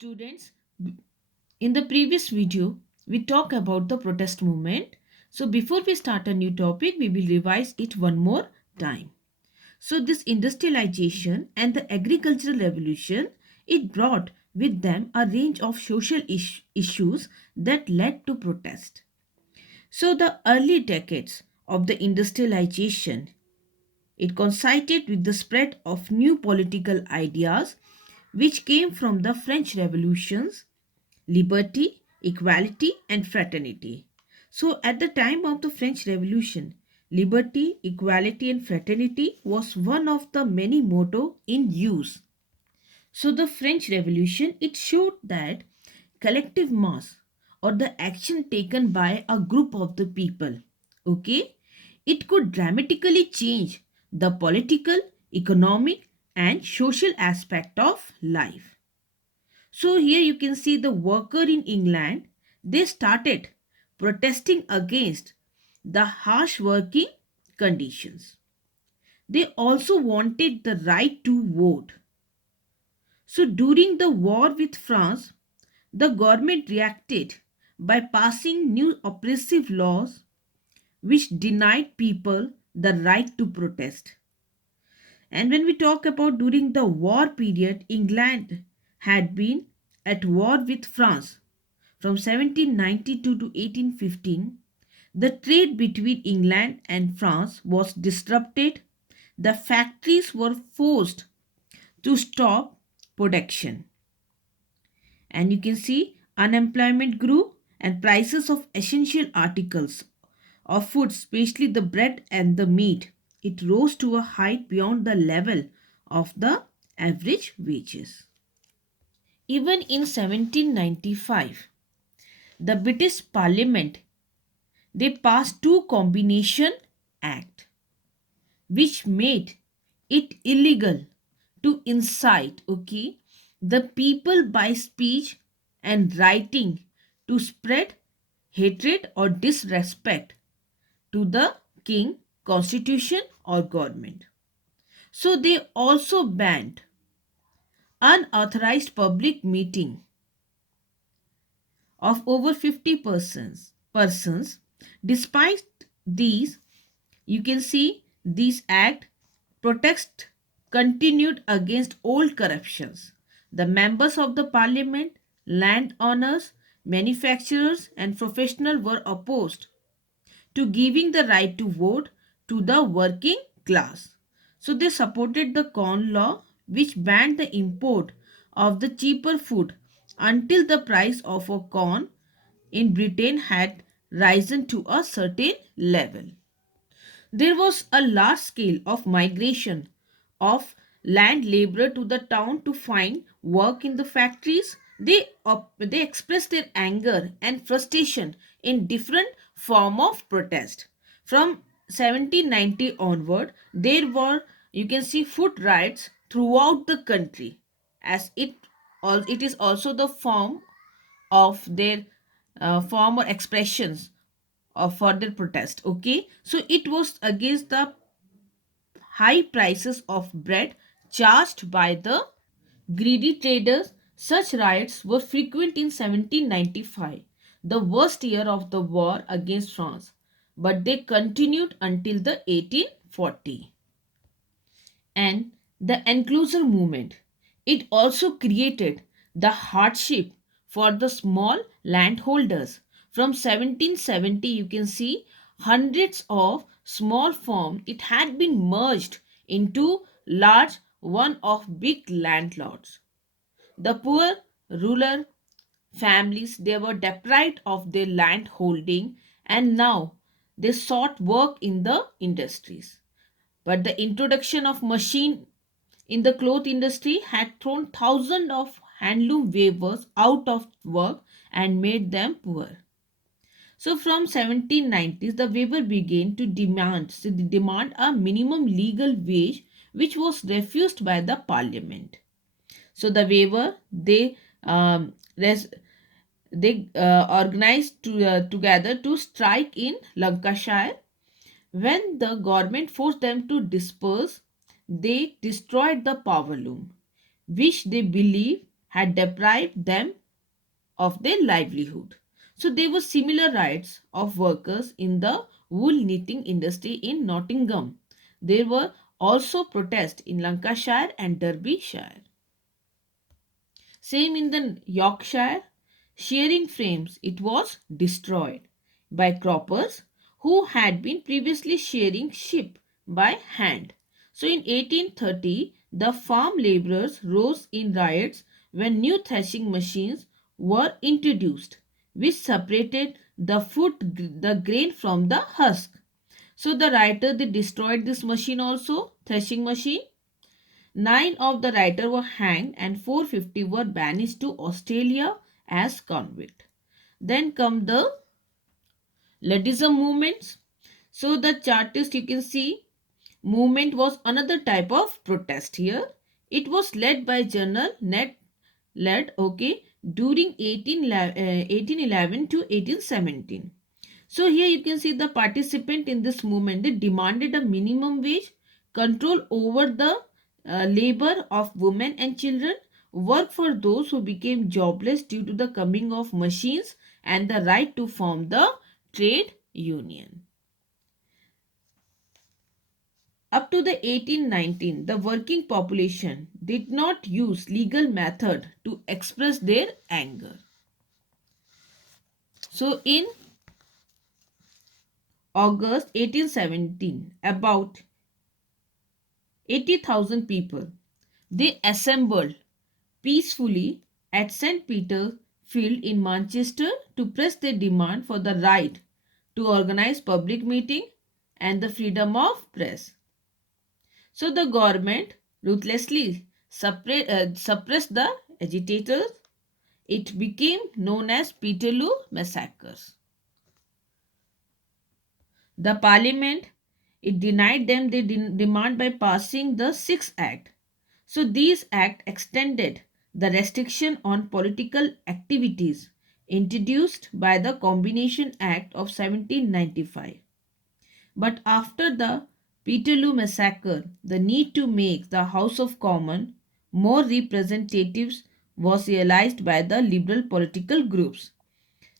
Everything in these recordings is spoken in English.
Students, in the previous video, we talked about the protest movement. So before we start a new topic, we will revise it one more time. So this industrialization and the agricultural revolution, it brought with them a range of social issues that led to protest. So the early decades of the industrialization, it coincided with the spread of new political ideas which came from the French revolutions: liberty, equality, and fraternity. So, at the time of the French Revolution, liberty, equality, and fraternity was one of the many motto in use. So, the French Revolution, it showed that collective mass or the action taken by a group of the people, okay, it could dramatically change the political, economic, and social aspect of life. So here you can see the worker in England, they started protesting against the harsh working conditions. They also wanted the right to vote. So during the war with France, the government reacted by passing new oppressive laws which denied people the right to protest. And when we talk about during the war period, England had been at war with France from 1792 to 1815. The trade between England and France was disrupted. The factories were forced to stop production. And you can see unemployment grew and prices of essential articles of food, especially the bread and the meat, it rose to a height beyond the level of the average wages. Even in 1795, the British Parliament, they passed two combination act which made it illegal to incite, okay, the people by speech and writing to spread hatred or disrespect to the king, constitution, or government. So they also banned unauthorized public meeting of over 50 persons. Despite these, you can see this act protest continued against old corruptions. The members of the parliament, landowners, manufacturers, and professionals were opposed to giving the right to vote to the working class. So they supported the corn law, which banned the import of the cheaper food until the price of a corn in Britain had risen to a certain level. There was a large scale of migration of land laborer to the town to find work in the factories. They expressed their anger and frustration in different form of protest. From 1790 onward, there were, you can see, food riots throughout the country, as it is also the form of their form or expressions of further protest. Okay, so it was against the high prices of bread charged by the greedy traders. Such riots were frequent in 1795, the worst year of the war against France, but they continued until the 1840. And the enclosure movement, it also created the hardship for the small landholders. From 1770, you can see hundreds of small farms, it had been merged into large one of big landlords. The poor rural families, they were deprived of their land holding, and now they sought work in the industries. But the introduction of machine in the cloth industry had thrown thousands of handloom weavers out of work and made them poor. So from 1790s, the weaver began to demand a minimum legal wage, which was refused by the parliament. So the weaver, um, res- they organized together to strike in Lancashire. When the government forced them to disperse, they destroyed the power loom, which they believe had deprived them of their livelihood. So there were similar rights of workers in the wool knitting industry in Nottingham. There were also protests in Lancashire and Derbyshire. Same in the Yorkshire, shearing frames, it was destroyed by croppers who had been previously shearing sheep by hand. So in 1830, the farm labourers rose in riots when new threshing machines were introduced, which separated the grain from the husk. So the writer they destroyed this machine also, threshing machine. Nine of the writers were hanged and 450 were banished to Australia as convict. Then come the Luddism movements. So the Chartist you can see movement was another type of protest here. It was led by General Ned Ladd, okay, during 1811 to 1817. So here you can see the participant in this movement. They demanded a minimum wage, control over the labor of women and children, work for those who became jobless due to the coming of machines, and the right to form the trade union. Up to the 1819, the working population did not use legal method to express their anger. So in August 1817, about 80,000 people, they assembled peacefully at St. Peter's Field in Manchester to press their demand for the right to organize public meeting and the freedom of press. So the government ruthlessly suppressed the agitators. It became known as Peterloo massacres. The parliament it denied them their demand by passing the Sixth Act. So these act extended the restriction on political activities introduced by the Combination Act of 1795. But after the Peterloo massacre, the need to make the House of Commons more representatives was realized by the liberal political groups.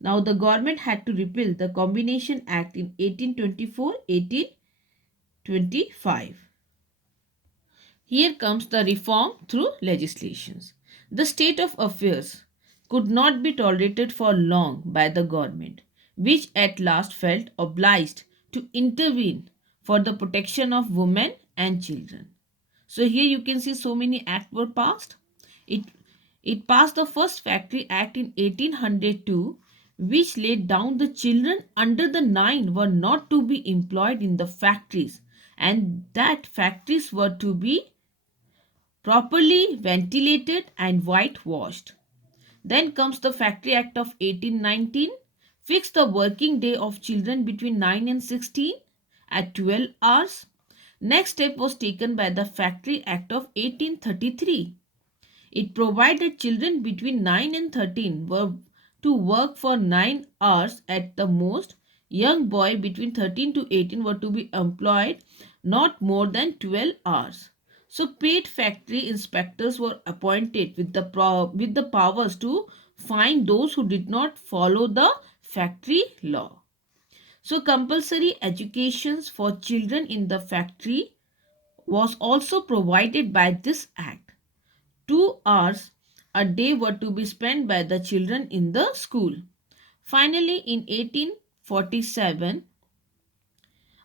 Now the government had to repeal the Combination Act in 1824-1825. Here comes the reform through legislations. The state of affairs could not be tolerated for long by the government, which at last felt obliged to intervene for the protection of women and children. So here you can see so many acts were passed. It, it passed the first Factory Act in 1802, which laid down the children under the 9 were not to be employed in the factories and that factories were to be properly ventilated and whitewashed. Then comes the Factory Act of 1819, fixed the working day of children between 9 and 16 at 12 hours. Next step was taken by the Factory Act of 1833. It provided children between 9 and 13 were to work for 9 hours at the most. Young boy between 13 to 18 were to be employed not more than 12 hours. So paid factory inspectors were appointed with the powers to fine those who did not follow the factory law. So compulsory educations for children in the factory was also provided by this act. 2 hours a day were to be spent by the children in the school. Finally, in 1847,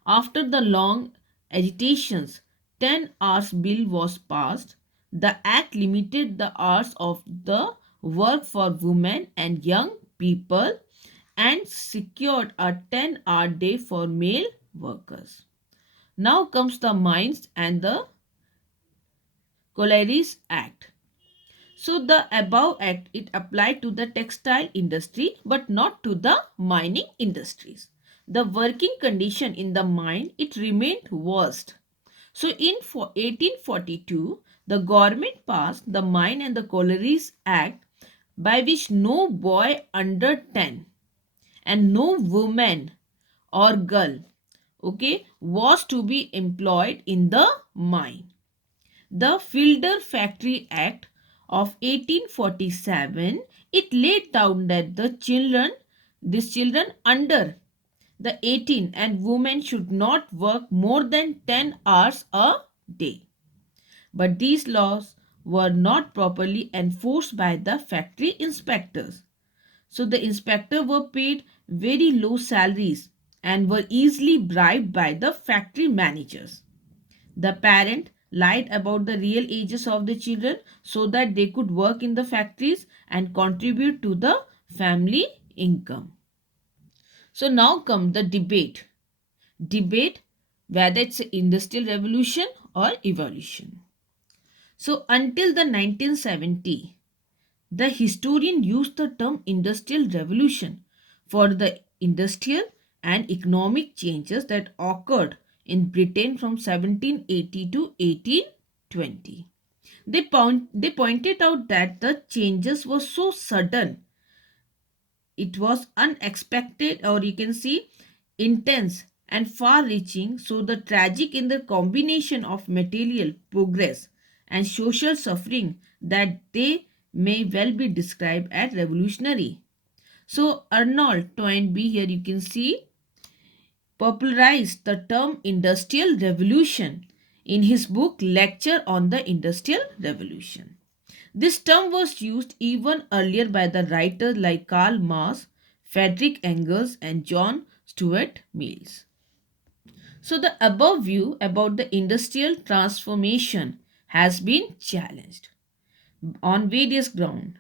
after the long agitations, 10 hours bill was passed. The act limited the hours of the work for women and young people and secured a 10-hour day for male workers. Now comes the Mines and the Collieries Act. So the above act it applied to the textile industry but not to the mining industries. The working condition in the mine it remained worst. So in 1842 the government passed the Mine and the Collieries Act by which no boy under 10 and no woman or girl was to be employed in the mine. The Fielder Factory Act of 1847, it laid down that these children under the 18 and women should not work more than 10 hours a day. But these laws were not properly enforced by the factory inspectors. So the inspectors were paid very low salaries and were easily bribed by the factory managers. The parent lied about the real ages of the children so that they could work in the factories and contribute to the family income. So now come the debate. Debate whether it's industrial revolution or evolution. So until the 1970, the historian used the term industrial revolution for the industrial and economic changes that occurred in Britain from 1780 to 1820. They pointed out that the changes were so sudden, it was unexpected, or you can see intense and far reaching, so the tragic in the combination of material progress and social suffering that they may well be described as revolutionary. So Arnold Toynbee, here you can see, popularized the term industrial revolution in his book Lecture on the Industrial Revolution. This term was used even earlier by the writers like Karl Marx, Friedrich Engels, and John Stuart Mills. So, the above view about the industrial transformation has been challenged on various grounds.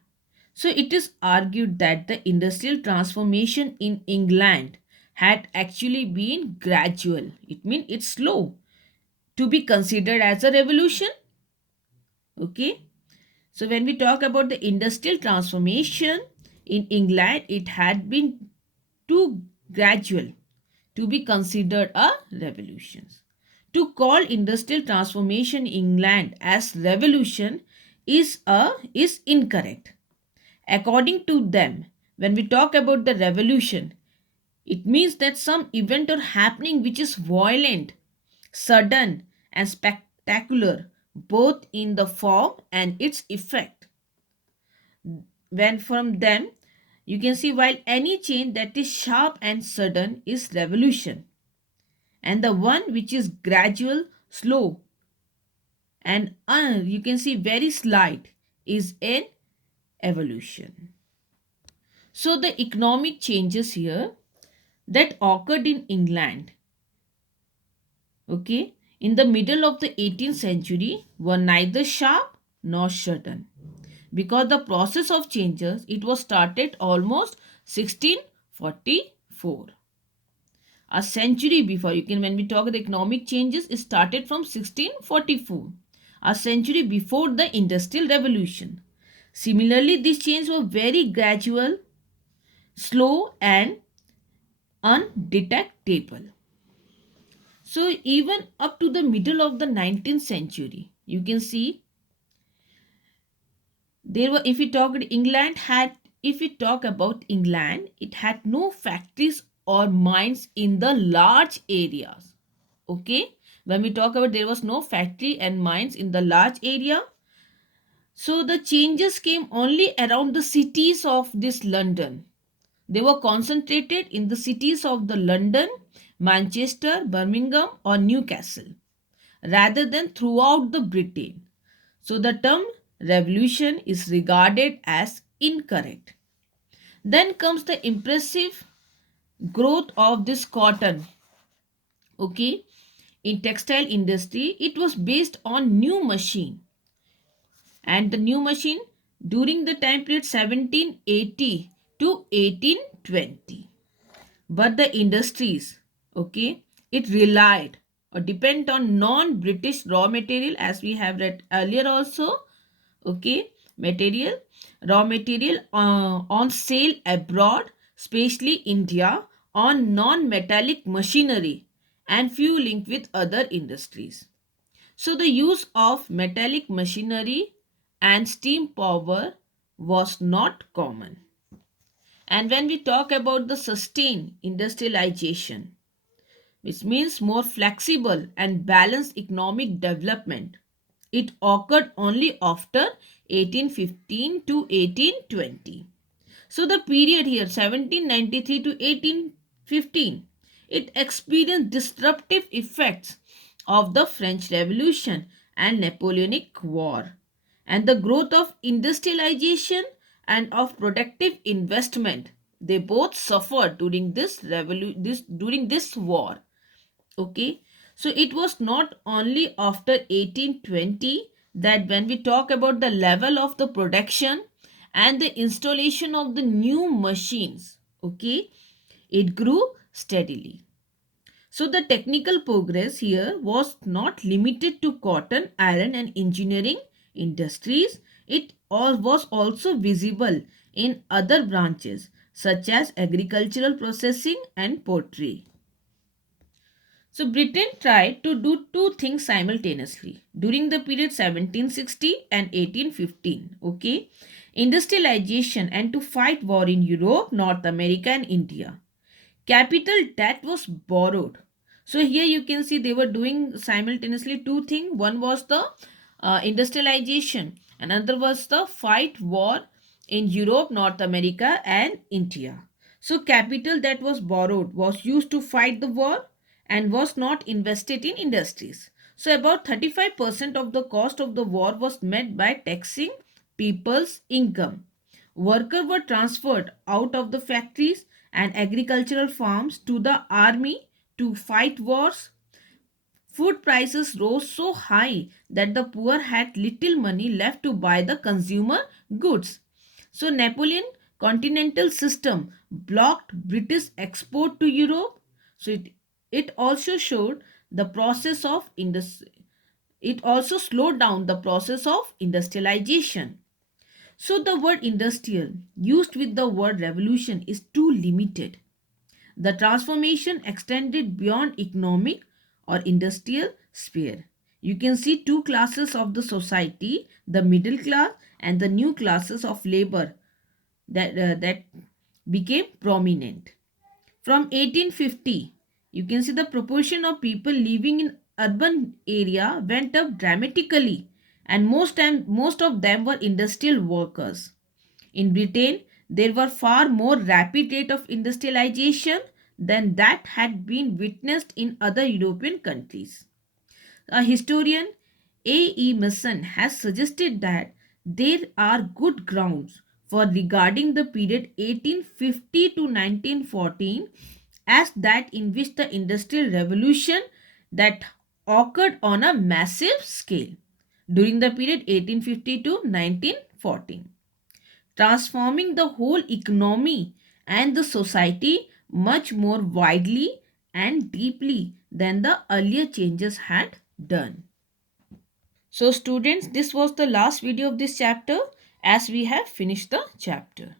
So, it is argued that the industrial transformation in England had actually been gradual. It means it's slow to be considered as a revolution. Okay. So when we talk about the industrial transformation in England, it had been too gradual to be considered a revolution. To call industrial transformation in England as revolution is incorrect. According to them, when we talk about the revolution, it means that some event or happening which is violent, sudden, and spectacular, both in the form and its effect. When from them, you can see while any change that is sharp and sudden is revolution, and the one which is gradual, slow, and you can see very slight is an evolution. So the economic changes here that occurred in England, okay, in the middle of the 18th century were neither sharp nor sudden, because the process of changes it was started almost 1644, a century before. You can, when we talk the economic changes, it started from 1644, a century before the industrial revolution. Similarly, these changes were very gradual, slow, and undetectable. So even up to the middle of the 19th century, you can see there were, if we talk about England, it had no factories or mines in the large areas. Okay, when we talk about there was no factory and mines in the large area, so the changes came only around the cities of this London. They were concentrated in the cities of the London, Manchester, Birmingham, or Newcastle, rather than throughout the Britain. So the term revolution is regarded as incorrect. Then comes the impressive growth of this cotton. Okay, in textile industry, it was based on new machine, and the new machine during the time period 1780 to 1820. But the industries, okay, it relied or depend on non-British raw material, as we have read earlier also. Okay, raw material on sale abroad, especially India, on non-metallic machinery and few linked with other industries. So the use of metallic machinery and steam power was not common. And when we talk about the sustained industrialization, which means more flexible and balanced economic development, It occurred only after 1815 to 1820. So the period here 1793 to 1815, it experienced disruptive effects of the French Revolution and Napoleonic War, and the growth of industrialization and of productive investment. They both suffered during during this war. Okay, so it was not only after 1820 that when we talk about the level of the production and the installation of the new machines, okay, it grew steadily. So the technical progress here was not limited to cotton, iron and engineering industries. It all was also visible in other branches such as agricultural processing and pottery. So Britain tried to do two things simultaneously during the period 1760 and 1815. Okay, industrialization and to fight war in Europe, North America, and India. Capital debt was borrowed. So here you can see they were doing simultaneously two things. One was the industrialization, and another was the fight war in Europe, North America, and India. So capital that was borrowed was used to fight the war and was not invested in industries. So about 35% of the cost of the war was met by taxing people's income. Workers were transferred out of the factories and agricultural farms to the army to fight wars. Food prices rose so high that the poor had little money left to buy the consumer goods. So Napoleon continental system blocked British export to Europe. So it also showed the process of it also slowed down the process of industrialization. So the word industrial used with the word revolution is too limited. The transformation extended beyond economic or industrial sphere. You can see two classes of the society, the middle class and the new classes of labor that became prominent. From 1850, you can see the proportion of people living in urban area went up dramatically, and most of them were industrial workers. In Britain, there were far more rapid rate of industrialization than that had been witnessed in other European countries. A historian, A. E. Mason, has suggested that there are good grounds for regarding the period 1850 to 1914 as that in which the Industrial Revolution that occurred on a massive scale during the period 1850 to 1914, transforming the whole economy and the society much more widely and deeply than the earlier changes had done. So students, this was the last video of this chapter as we have finished the chapter.